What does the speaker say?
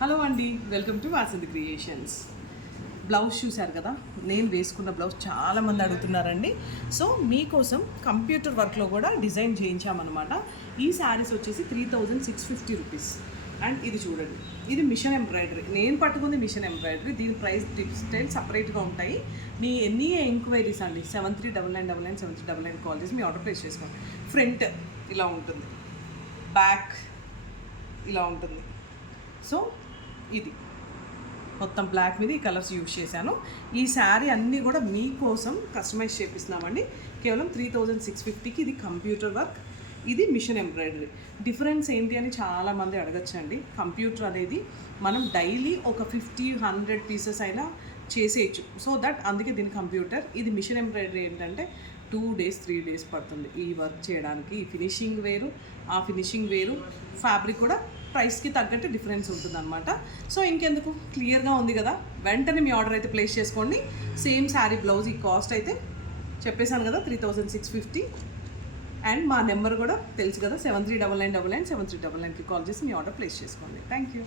Hello అండి, welcome to Vasanthi creations. Blouse చూశారు కదా, నేను వేసుకున్న బ్లౌజ్ చాలామంది అడుగుతున్నారండి. సో మీకోసం కంప్యూటర్ వర్క్లో కూడా డిజైన్ చేయించామన్నమాట. ఈ శారీస్ వచ్చేసి 3650 రూపీస్. అండ్ ఇది చూడండి, ఇది మిషన్ ఎంబ్రాయిడరీ. నేను పట్టుకుంది మిషన్ ఎంబ్రాయిడరీ. దీని ప్రైస్ డీటెయిల్స్ సపరేట్గా ఉంటాయి. మీ ఎన్ని ఎంక్వైరీస్ అండి 739999 కాల్ చేసి మీ ఆర్డర్ ప్లేస్ చేసుకోండి. ఫ్రంట్ ఇలా ఉంటుంది, బ్యాక్ ఇలా ఉంటుంది. సో ఇది మొత్తం బ్లాక్ మీద ఈ కలర్స్ యూజ్ చేశాను. ఈ శారీ అన్నీ కూడా మీకోసం కస్టమైజ్ చేపిస్తున్నామండి. కేవలం 3650కి. ఇది కంప్యూటర్ వర్క్, ఇది మిషన్ ఎంబ్రాయిడరీ. డిఫరెన్స్ ఏంటి అని చాలామంది అడగచ్చండి. కంప్యూటర్ అనేది మనం డైలీ ఒక 50-100 పీసెస్ అయినా చేసేయచ్చు. సో దట్ అందుకే దీని కంప్యూటర్. ఇది మిషన్ ఎంబ్రాయిడరీ ఏంటంటే 2 days 3 days పడుతుంది ఈ వర్క్ చేయడానికి. ఈ ఫినిషింగ్ వేరు, ఆ ఫినిషింగ్ వేరు. ఫ్యాబ్రిక్ కూడా ప్రైస్కి తగ్గట్టు డిఫరెన్స్ ఉంటుందన్నమాట. సో ఇంకెందుకు, క్లియర్గా ఉంది కదా, వెంటనే మీ ఆర్డర్ అయితే ప్లేస్ చేసుకోండి. సేమ్ శారీ బ్లౌజ్ ఈ కాస్ట్ అయితే చెప్పేశాను కదా, 3650. అండ్ మా నెంబర్ కూడా తెలుసు కదా, 7399997399కి కాల్ చేసి మీ ఆర్డర్ ప్లేస్ చేసుకోండి. Thank you.